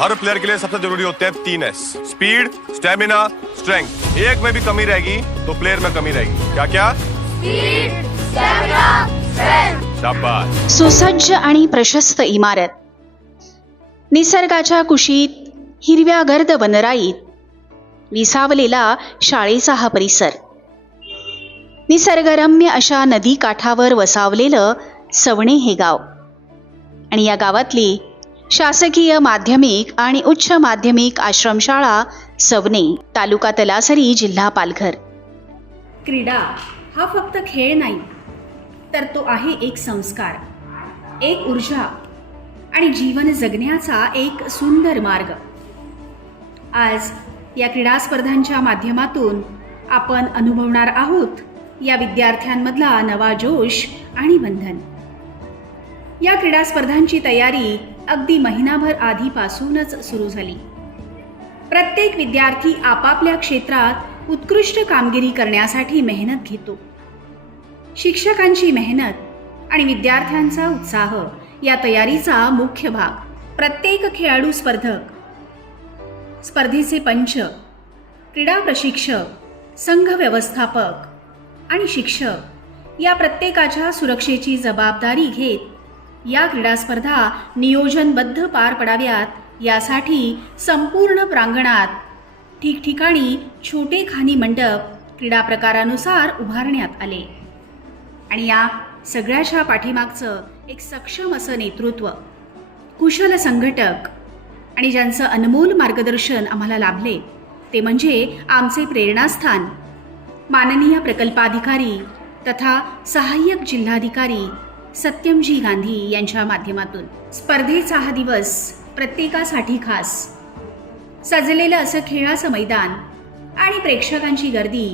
हर player के लिए सबसे जरूरी होते हैं तीन एस स्पीड स्टेमिना स्ट्रेंथ एक में भी कमी रहेगी तो प्लेयर में कमी रहेगी। क्या क्या शाबाश। सुसज्ज आणि प्रशस्त इमारत. निसर्गाच्या कुशीत हिरव्या गर्द वनराईत विसावलेला शाळेचा हा परिसर. निसर्गरम्य अशा नदी काठावर वसावलेलं सवणे हे गाव. आणि या गावातली शासकीय माध्यमिक आणि उच्च माध्यमिक आश्रमशाळा सवने तालुका तलासरी जिल्हा पालघर. क्रीडा हा फक्त खेळ नाही तर तो आहे एक संस्कार एक ऊर्जा आणि जीवन जगण्याचा एक सुंदर मार्ग. आज या क्रीडा स्पर्धांच्या माध्यमातून आपण अनुभवणार आहोत या विद्यार्थ्यांमधला नवा जोश आणि बंधन. या क्रीडा स्पर्धांची तयारी अगदी महिनाभर आधीपासूनच सुरू झाली. प्रत्येक विद्यार्थी आपापल्या क्षेत्रात उत्कृष्ट कामगिरी करण्यासाठी मेहनत घेतो. शिक्षकांची मेहनत आणि विद्यार्थ्यांचा उत्साह या तयारीचा मुख्य भाग प्रत्येक खेळाडू स्पर्धक स्पर्धेचे पंच क्रीडा प्रशिक्षक संघ व्यवस्थापक आणि शिक्षक या प्रत्येकाच्या सुरक्षेची जबाबदारी घेत या क्रीडा स्पर्धा नियोजनबद्ध पार पडाव्यात. यासाठी संपूर्ण प्रांगणात ठिकठिकाणी छोटे खानी मंडप क्रीडा प्रकारानुसार उभारण्यात आले. आणि या सगळ्याच्या पाठीमागचं एक सक्षम असं नेतृत्व कुशल संघटक आणि ज्यांचं अनमोल मार्गदर्शन आम्हाला लाभले ते म्हणजे आमचे प्रेरणास्थान माननीय प्रकल्पाधिकारी तथा सहाय्यक जिल्हाधिकारी सत्यमजी गांधी यांच्या माध्यमातून. स्पर्धेचा हा दिवस प्रत्येकासाठी खास. सजलेलं असं खेळाचं मैदान आणि प्रेक्षकांची गर्दी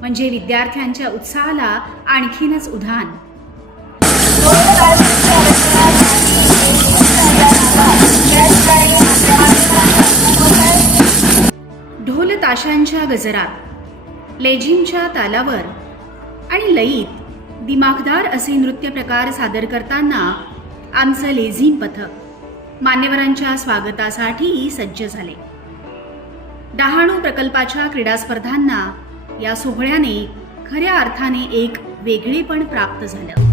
म्हणजे विद्यार्थ्यांच्या उत्साहाला आणखीनच उधाण. ढोल ताशांच्या गजरात लेझिमच्या तालावर आणि लईत दिमागदार असे नृत्य प्रकार सादर करताना आमचं लेझीम पथक मान्यवरांच्या स्वागतासाठी सज्ज झाले. डहाणू प्रकल्पाच्या क्रीडा स्पर्धांना या सोहळ्याने खऱ्या अर्थाने एक वेगळेपण प्राप्त झालं.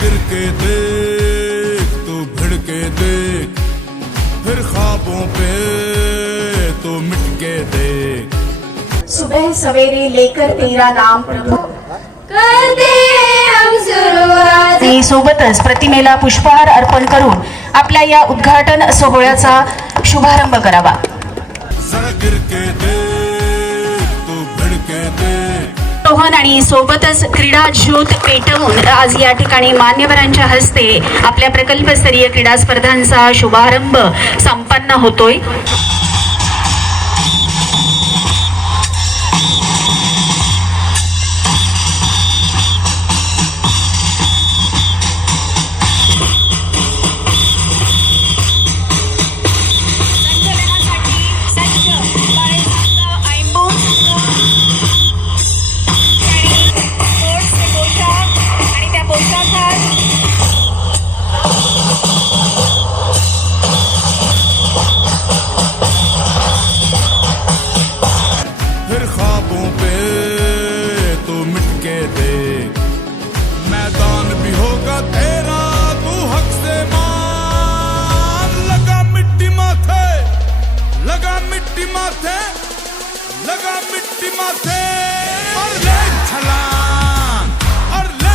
गिर के के देख। फिर ख्वाबों पे तो मिट के देख। सुबह सवेरे लेकर तेरा नाम प्रभू। करते हम सुरुवात ते सोबतच प्रतिमेला पुष्पहार अर्पण करून आपल्या या उद्घाटन सोहळ्याचा शुभारंभ करावा. देख आणि सोबतच क्रीडा ज्योत पेटवून आज या ठिकाणी मान्यवरांच्या हस्ते आपल्या प्रकल्पस्तरीय क्रीडा स्पर्धांचा शुभारंभ संपन्न होतोय. मिट्टी माथे लगा मिट्टी माथे। और ले छलांग और ले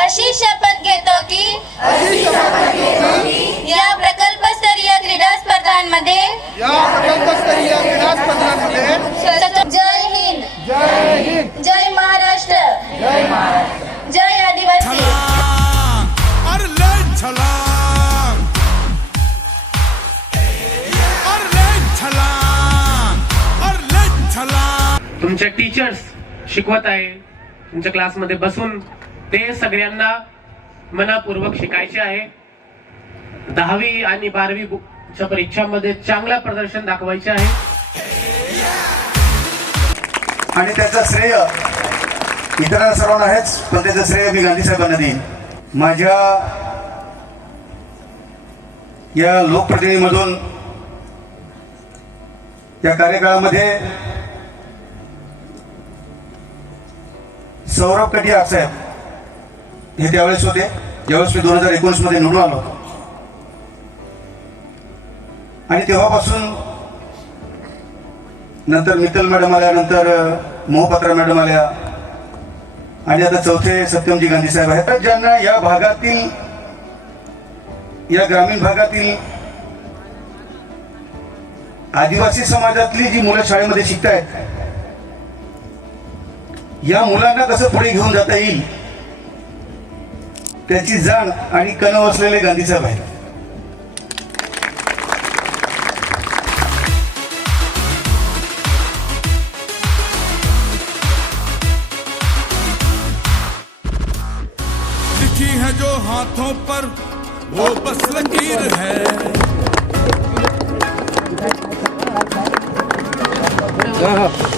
अशी शपथ घेतो की या प्रकल्पस्तरीय क्रीडा स्पर्धांमध्ये जय हिंद। जय महाराष्ट्र। जय आदिवासी। छलांग और ले छलांग। तुमच्या तुमचे टीचर्स शिकवत आहे. तुमच्या क्लासमध्ये बसून ते सगळ्यांना मनापूर्वक शिकायचे आहे. दहावी आणि बारावी च्या परीक्षांमध्ये चांगला प्रदर्शन दाखवायचे आहे. आणि त्याचं श्रेय इतरांना सर्वांना आहेच पण त्याचं श्रेय मी गांधी साहेबांना देईन. माझ्या या लोकप्रतिनिधीमधून या कार्यकाळामध्ये सौरभ कटियार साहेब हे त्यावेळेस होते. ज्यावेळेस मी दोन हजार एकोणीसमध्ये निवडून आलो होतो. आणि तेव्हापासून नंतर मित्तल मॅडम आल्या नंतर मोहपात्रा मॅडम आल्या. आणि आता चौथे सत्यमजी गांधी साहेब आहेत. तर ज्यांना या भागातील या ग्रामीण भागातील आदिवासी समाजातली जी मुलं शाळेमध्ये शिकतायत या मुलांना कसं पुढे घेऊन जाता येईल? त्याची जाण आणि कणव असलेले गांधी साहेब आहेत. है जो हाथों पर वो बस लकीर है। लिखी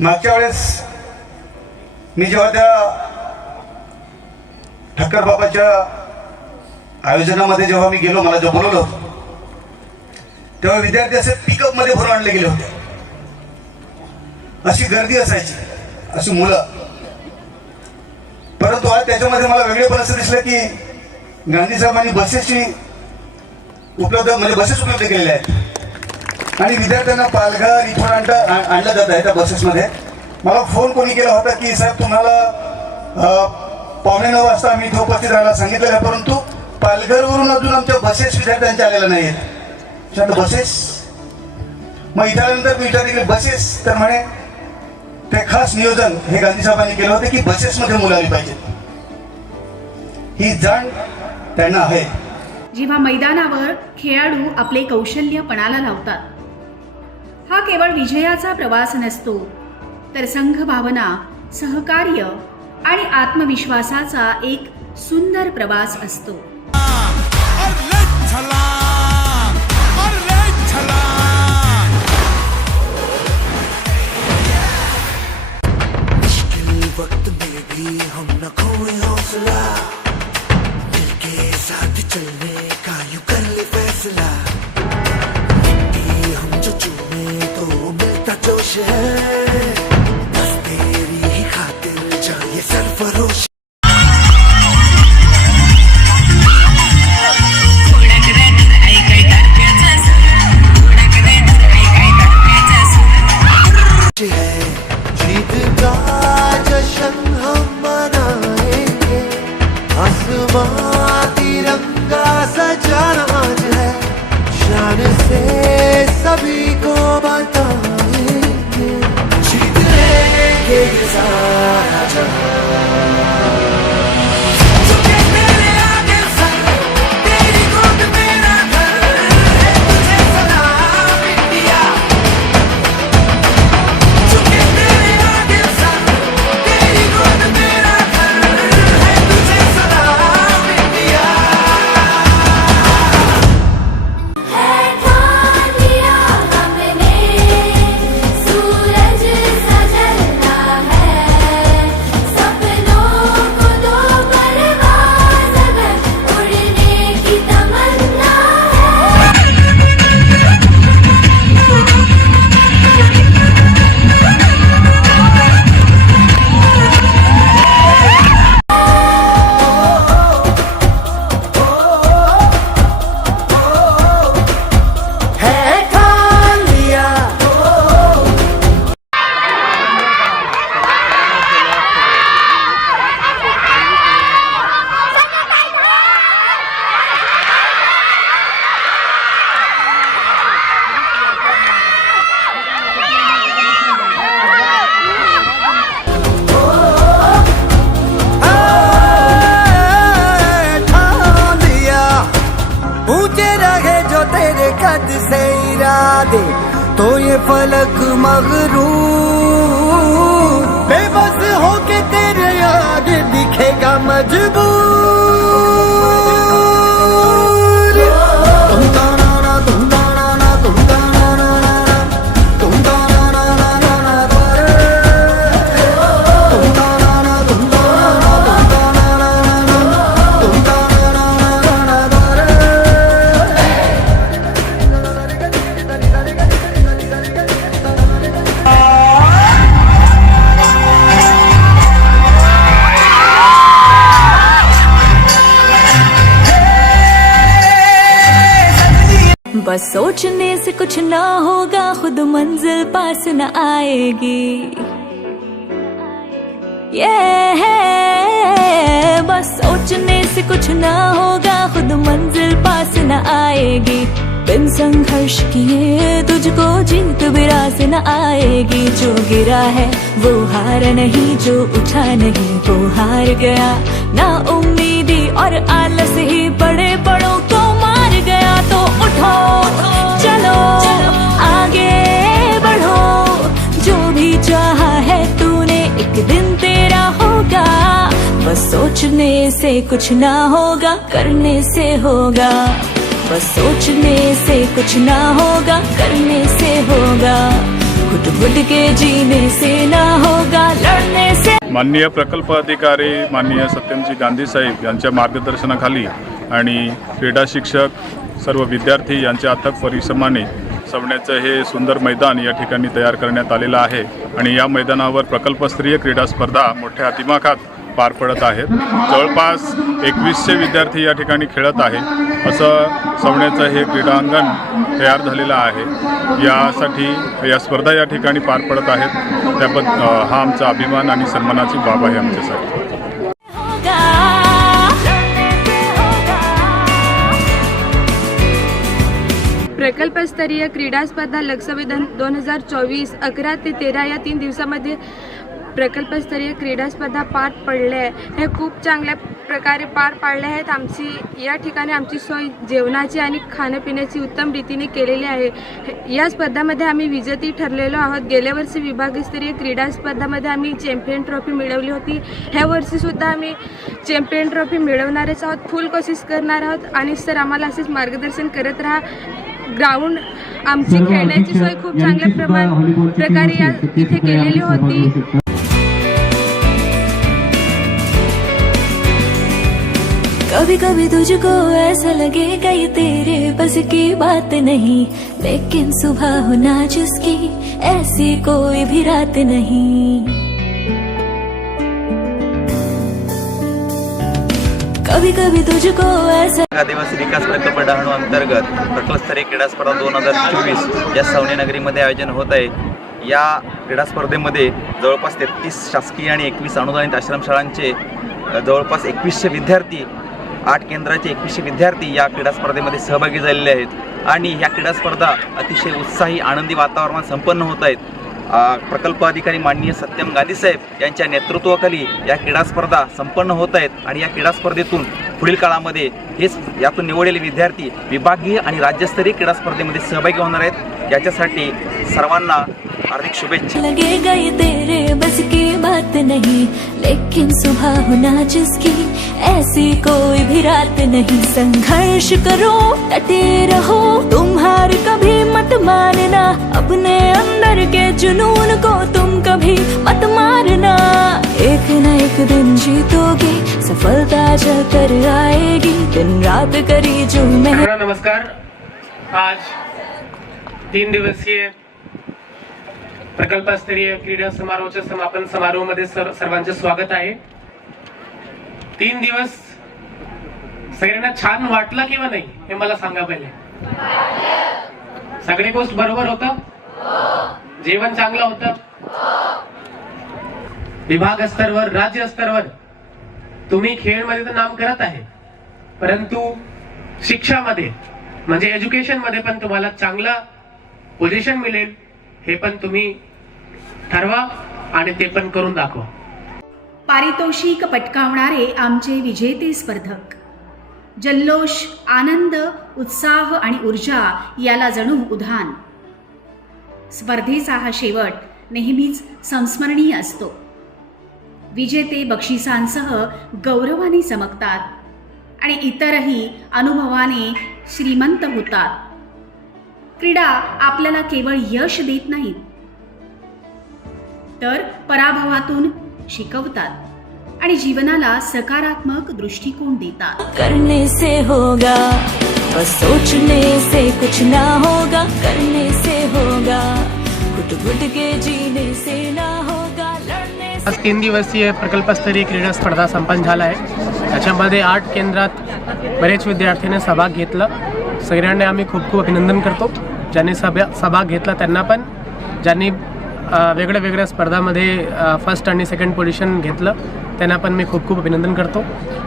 मागच्या वेळेस मी जेव्हा त्या ठक्कर बाबाच्या आयोजनामध्ये जेव्हा मी गेलो मला जेव्हा बोलवलं होतं, तेव्हा विद्यार्थी असे पिकअपमध्ये भरून आणले गेले होते. अशी गर्दी असायची अशी मुलं. परंतु आज त्याच्यामध्ये मला वेगळेपण असं दिसलं की गांधी साहेबांनी बसेसची उपलब्ध म्हणजे बसेस उपलब्ध केलेल्या आहेत. आणि विद्यार्थ्यांना पालघर इथून आणता आणलं जात आहे त्या बसेसमध्ये. मला फोन कोणी केला होता की साहेब तुम्हाला पावणे नऊ वाजता आम्ही इथे उपस्थित राहायला सांगितलेलं आहे परंतु पालघरवरून अजून आमच्या बसेस विद्यार्थ्यांच्या आलेल्या नाही आहेत. बसेस? मग इथे आल्यानंतर मी विचारले की बसेस? तर म्हणे ते खास नियोजन हे गांधी साहेबांनी केलं होतं की बसेसमध्ये मुलं आली पाहिजेत. ही जाण त्यांना आहे. जेव्हा मैदानावर खेळाडू आपले कौशल्य पणाला लावतात हा केवळ विजयाचा प्रवास नसतो तर संघ भावना सहकार्य आणि आत्मविश्वासाचा एक सुंदर प्रवास असतो. वक्त में भी हम न खोए हौसला। दिल के साथ चलने का यू कर ले फैसला। share. बस सोचने से कुछ ना होगा, खुद मंजिल पास न आएगी। ये है, बस सोचने से कुछ ना होगा, खुद मंजिल पास न आएगी। बिन संघर्ष किए तुझको जीत बिरा से न आएगी। जो गिरा है, वो हार नहीं, जो उठा नहीं, वो हार गया। ना उम्मीदी से कुछ ना होगा करने से होगा। बस सोचने से कुछ ना होगा करने से होगा। घुट घुट के जीने से ना होगा लड़ने से माननीय प्रकल्प अधिकारी माननीय सत्यमजी गांधी साहेब यांच्या मार्गदर्शनाखाली आणि क्रीडा शिक्षक सर्व विद्यार्थी यांच्या अथक परिश्रमाने सवण्याचं हे सुंदर मैदान या ठिकाणी तयार करण्यात आलेलं आहे. आणि या मैदानावर प्रकल्पस्तरीय क्रीडा स्पर्धा मोठ्या दिमाखात पार पडत आहेत. जवळपास एकवीसशे विद्यार्थी या ठिकाणी खेळत आहे असं सवण्याचं हे क्रीडांगण तयार झालेलं आहे. यासाठी या स्पर्धा या ठिकाणी पार पडत आहेत. त्याबद्दल हा आमचा अभिमान आणि सन्मानाची बाब आहे आमच्यासाठी. प्रकल्पस्तरीय क्रीडा स्पर्धा लोकसभा दोन हजार चोवीस अकरा ते तेरा या तीन दिवसामध्ये प्रकल्पस्तरीय क्रीडा स्पर्धा पार पडल्या आहे हे खूप चांगल्या प्रकारे पार पाडले आहेत. आमची या ठिकाणी आमची सोय जेवणाची आणि खाण्यापिण्याची उत्तम रीतीने केलेली आहे. हे- या स्पर्धामध्ये आम्ही विजेती ठरलेलो आहोत. गेल्या वर्षी विभागस्तरीय क्रीडा स्पर्धामध्ये आम्ही चॅम्पियन ट्रॉफी मिळवली होती. ह्या वर्षीसुद्धा आम्ही चॅम्पियन ट्रॉफी मिळवणारच आहोत. फुल कोशिश करणार आहोत. आणि सर आम्हाला असेच मार्गदर्शन करत राहा. ग्राउंड आमची खेळण्याची सोय खूप चांगल्या प्रमाण प्रकारे या इथे केलेली होती. कभी कभी तुझको ऐसा लगेगा ये तेरे बस की बात नहीं। लेकिन सुबह होना जिसकी ऐसी कोई भी रात नहीं। कभी कभी तुझको ऐसा आदिवासी विकास प्रकल्प डहाणू अंतर्गत प्रकल्पस्तरीय क्रीडा स्पर्धा दोन हजार चोवीस या सवणे नगरीमध्ये आयोजन होत आहे. या क्रीडा स्पर्धेमध्ये जवळपास तेहतीस शासकीय आणि एकवीस अनुदानित आश्रमशाळांचे जवळपास एकवीसशे विद्यार्थी आठ केंद्राचे एकवीसशे विद्यार्थी या क्रीडा स्पर्धेमध्ये सहभागी झालेले आहेत. आणि या क्रीडा स्पर्धा अतिशय उत्साही आनंदी वातावरणात संपन्न होत आहेत. प्रकल्प अधिकारी माननीय सत्यम गांधी साहेब यांच्या नेतृत्वाखाली या क्रीडा स्पर्धा संपन्न होत आहेत. आणि या क्रीडा स्पर्धेतून पुढील काळामध्ये हेच यातून निवडलेले विद्यार्थी विभागीय आणि राज्यस्तरीय क्रीडा स्पर्धेमध्ये सहभागी होणार आहेत. याच्यासाठी सर्वांना हार्दिक शुभेच्छा. नहीं, लेकिन सुबह होना जिसकी ऐसी कोई भी रात नहीं। संघर्ष करो, डटे रहो तुम हार कभी मत मानना। अपने अंदर के जुनून को तुम कभी मत मारना एक न एक दिन जीतोगे, सफलता जल कर आएगी। दिन रात करी जो मैं नमस्कार। आज तीन दिवसीय प्रकल्पस्तरीय क्रीडा समारोहाच्या समापन समारोहामध्ये सर सर्वांचे स्वागत आहे. तीन दिवस सगळ्यांना छान वाटलं किंवा नाही हे मला सांगा पहिले. सगळे गोष्ट बरोबर होत? जेवण चांगलं होतं? विभाग स्तरवर राज्य स्तरवर तुम्ही खेळमध्ये तर नाम करत आहे. परंतु शिक्षामध्ये म्हणजे एज्युकेशनमध्ये पण तुम्हाला चांगला पोझिशन मिळेल. हे पण तुम्ही ठरवा आणि ते पण करून दाखवा. पारितोषिक पटकावणारे आमचे विजेते स्पर्धक. जल्लोष आनंद उत्साह आणि ऊर्जा याला जणू उधाण स्पर्धेचा हा शेवट नेहमीच संस्मरणीय असतो. विजेते बक्षिसांसह गौरवाने चमकतात आणि इतरही अनुभवाने श्रीमंत होतात. क्रीडा आपल्याला केवळ यश देत नाहीत तर पराभवातून शिकवतात आणि जीवनाला सकारात्मक दृष्टिकोन देतात. करने से होगा बस सोचने से कुछ ना होगा। करने से होगा घुट घुट के जीने से ना होगा। से आज तीन दिवसीय प्रकल्पस्तरीय क्रीडा स्पर्धा संपन्न झाला आहे. त्याच्यामध्ये आठ केंद्रात बरेच विद्यार्थ्यांनी सहभाग घेतला. सगळ्यांना आम्ही खूप खूप अभिनंदन करतो. ज्यांनी सभा सहभाग घेतला त्यांना पण. ज्यांनी वेगळ्या वेगळ्या स्पर्धामध्ये फर्स्ट आणि सेकंड पोझिशन घेतलं त्यांना पण मी खूप खूप अभिनंदन करतो.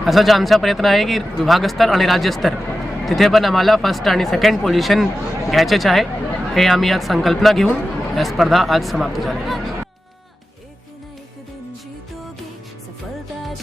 असाच आमचा प्रयत्न आहे की विभागस्तर आणि राज्यस्तर तिथे पण आम्हाला फर्स्ट आणि सेकंड पोझिशन घ्यायचेच आहे. हे आम्ही आज संकल्पना घेऊन या स्पर्धा आज समाप्त झाली एक न एक सफलता